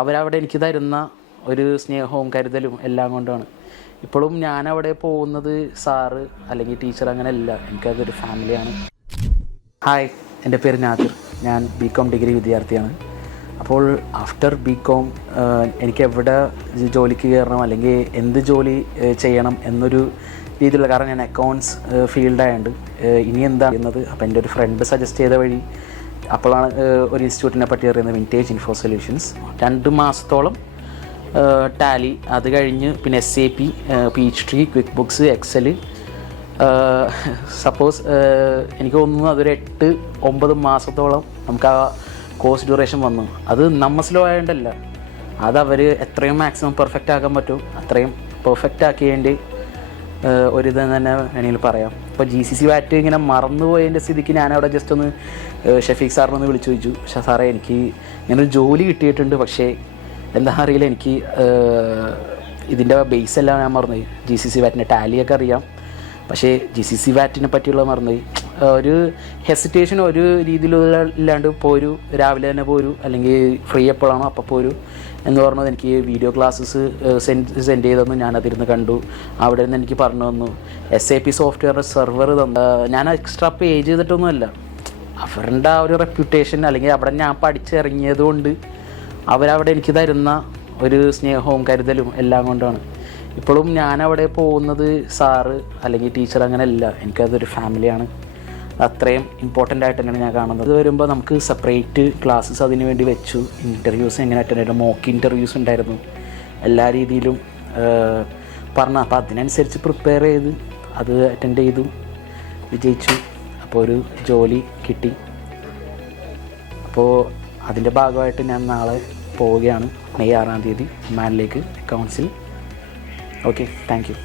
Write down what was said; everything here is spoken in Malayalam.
അവരവിടെ എനിക്ക് തരുന്ന ഒരു സ്നേഹവും കരുതലും എല്ലാം കൊണ്ടാണ്. ഇപ്പോഴും ഞാനവിടെ പോകുന്നത് സാറ് അല്ലെങ്കിൽ ടീച്ചർ അങ്ങനെയല്ല, എനിക്കതൊരു ഫാമിലിയാണ്. ഹായ്, എൻ്റെ പേര് നാദിർ. ഞാൻ BCom ഡിഗ്രി വിദ്യാർത്ഥിയാണ്. അപ്പോൾ ആഫ്റ്റർ BCom എനിക്ക് എവിടെ ജോലിക്ക് കയറണം അല്ലെങ്കിൽ എന്ത് ജോലി ചെയ്യണം എന്നൊരു രീതിയിലുള്ള, കാരണം ഞാൻ അക്കൗണ്ട്സ് ഫീൽഡായതുകൊണ്ട് ഇനി എന്താ ചെയ്യുന്നത്. അപ്പോൾ എൻ്റെ ഒരു ഫ്രണ്ട് സജസ്റ്റ് ചെയ്ത വഴി അപ്പോഴാണ് ഒരു ഇൻസ്റ്റിറ്റ്യൂട്ടിനെ പറ്റി അറിയുന്നത്, വിൻറ്റേജ് ഇൻഫോ സൊല്യൂഷൻസ്. 2 മാസത്തോളം ടാലി, അത് കഴിഞ്ഞ് പിന്നെ SAP, PeachTree, QuickBooks, Excel. Suppose എനിക്ക് തോന്നുന്നു അതൊരു 8-9 മാസത്തോളം നമുക്ക് ആ കോഴ്സ് ഡ്യൂറേഷൻ വന്നു. അത് സ്ലോ ആയതുകൊണ്ടല്ല, അത് അവർ എത്രയും മാക്സിമം പെർഫെക്റ്റ് ആക്കാൻ പറ്റും അത്രയും പെർഫെക്റ്റ് ആക്കിയതിൻ്റെ ഒരിത് തന്നെ വേണമെങ്കിൽ പറയാം. ഇപ്പോൾ GCC VAT ഇങ്ങനെ മറന്നുപോയതിൻ്റെ സ്ഥിതിക്ക് ഞാനവിടെ ജസ്റ്റ് ഒന്ന് ഷഫീഖ് സാറിനൊന്ന് വിളിച്ചു ചോദിച്ചു, പക്ഷേ സാറേ എനിക്ക് ഇങ്ങനൊരു ജോലി കിട്ടിയിട്ടുണ്ട്, പക്ഷേ എന്താ അറിയില്ല, എനിക്ക് ഇതിൻ്റെ ബേസ് എല്ലാം ഞാൻ മറന്നുപോയി. GCC VAT ടാലിയൊക്കെ അറിയാം, പക്ഷേ GCC VAT പറ്റിയുള്ളത് മറന്നുപോയി. ഒരു ഹെസിറ്റേഷൻ ഒരു രീതിയിലുള്ള ഇല്ലാണ്ട് പോരൂ, രാവിലെ തന്നെ പോരൂ, അല്ലെങ്കിൽ ഫ്രീ എപ്പോഴാണോ അപ്പോൾ പോരൂ എന്ന് പറഞ്ഞത്. എനിക്ക് വീഡിയോ ക്ലാസ്സസ് സെൻഡ് ചെയ്തെന്ന് ഞാനതിരുന്ന് കണ്ടു. അവിടെ നിന്ന് എനിക്ക് പറഞ്ഞു തന്നു. SAP സോഫ്റ്റ്വെയർ സെർവർ ഞാൻ എക്സ്ട്രാ പേ ചെയ്തിട്ടൊന്നുമല്ല, അവരുടെ ആ ഒരു റെപ്യൂട്ടേഷൻ അല്ലെങ്കിൽ അവിടെ ഞാൻ പഠിച്ചിറങ്ങിയത് കൊണ്ട് അവരവിടെ എനിക്ക് തരുന്ന ഒരു സ്നേഹവും കരുതലും എല്ലാം കൊണ്ടാണ്. ഇപ്പോഴും ഞാനവിടെ പോകുന്നത് സാറ് അല്ലെങ്കിൽ ടീച്ചർ അങ്ങനെയല്ല, എനിക്കതൊരു ഫാമിലിയാണ്. അത്രയും ഇമ്പോർട്ടൻ്റ് ആയിട്ട് തന്നെയാണ് ഞാൻ കാണുന്നത്. ഇത് വരുമ്പോൾ നമുക്ക് സെപ്പറേറ്റ് ക്ലാസ്സസ് അതിന് വേണ്ടി വെച്ചു. ഇൻ്റർവ്യൂസ് എങ്ങനെ അറ്റൻഡ് ചെയ്യണം, മോക്ക് ഇൻ്റർവ്യൂസ് ഉണ്ടായിരുന്നു, എല്ലാ രീതിയിലും പറഞ്ഞു. അപ്പോൾ അതിനനുസരിച്ച് പ്രിപ്പയർ ചെയ്ത് അത് അറ്റൻഡ് ചെയ്തു, വിജയിച്ചു. അപ്പോൾ ഒരു ജോലി കിട്ടി. അപ്പോൾ അതിൻ്റെ ഭാഗമായിട്ട് ഞാൻ നാളെ പോവുകയാണ്, മെയ് 6-ാം തീയതി ഒമാനിലേക്ക്, അക്കൗണ്ട്സിൽ. Okay, thank U.